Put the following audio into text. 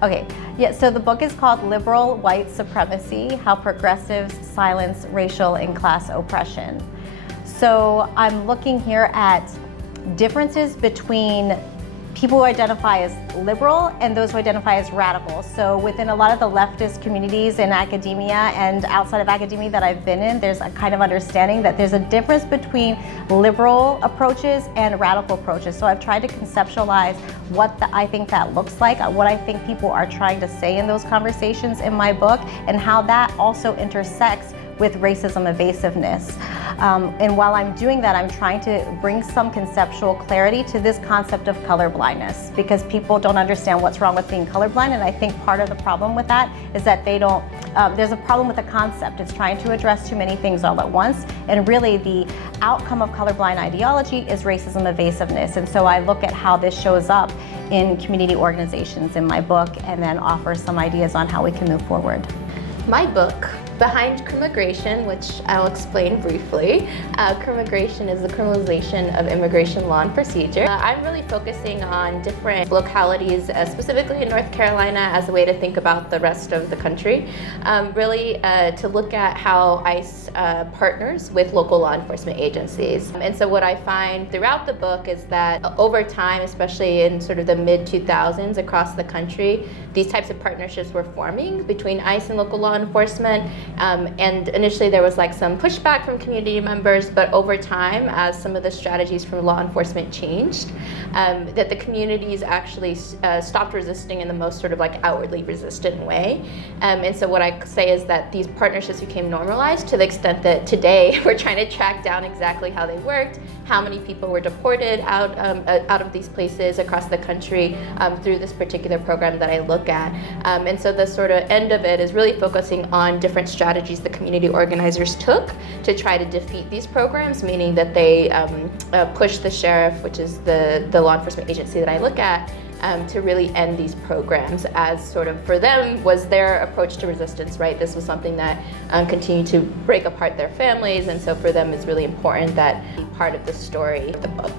Okay, yeah, so the book is called Liberal White Supremacy: How Progressives Silence Racial and Class Oppression. So I'm looking here at differences between people who identify as liberal and those who identify as radical. So within a lot of the leftist communities in academia and outside of academia that I've been in, there's a kind of understanding that there's a difference between liberal approaches and radical approaches. So I've tried to conceptualize what I think that looks like, what I think people are trying to say in those conversations in my book, and how that also intersects with racism evasiveness. And while I'm doing that, I'm trying to bring some conceptual clarity to this concept of colorblindness, because people don't understand what's wrong with being colorblind. And I think part of the problem with that is that they don't, there's a problem with the concept. It's trying to address too many things all at once. And really the outcome of colorblind ideology is racism evasiveness. And so I look at how this shows up in community organizations in my book, and then offer some ideas on how we can move forward. My book, Behind Crimmigration, which I'll explain briefly. Crimmigration is the criminalization of immigration law and procedure. I'm really focusing on different localities, specifically in North Carolina, as a way to think about the rest of the country. Really to look at how ICE partners with local law enforcement agencies. And so what I find throughout the book is that over time, especially in sort of the mid-2000s across the country, these types of partnerships were forming between ICE and local law enforcement. And initially there was like some pushback from community members, but over time, as some of the strategies from law enforcement changed, that the communities actually stopped resisting in the most sort of like outwardly resistant way. And so what I say is that these partnerships became normalized to the extent that today we're trying to track down exactly how they worked, how many people were deported out of these places across the country through this particular program that I look at. And so the sort of end of it is really focusing on different strategies the community organizers took to try to defeat these programs, meaning that they pushed the sheriff, which is the law enforcement agency that I look at, to really end these programs, as sort of for them was their approach to resistance, right? This was something that continued to break apart their families, and so for them it's really important that be part of the story of the book.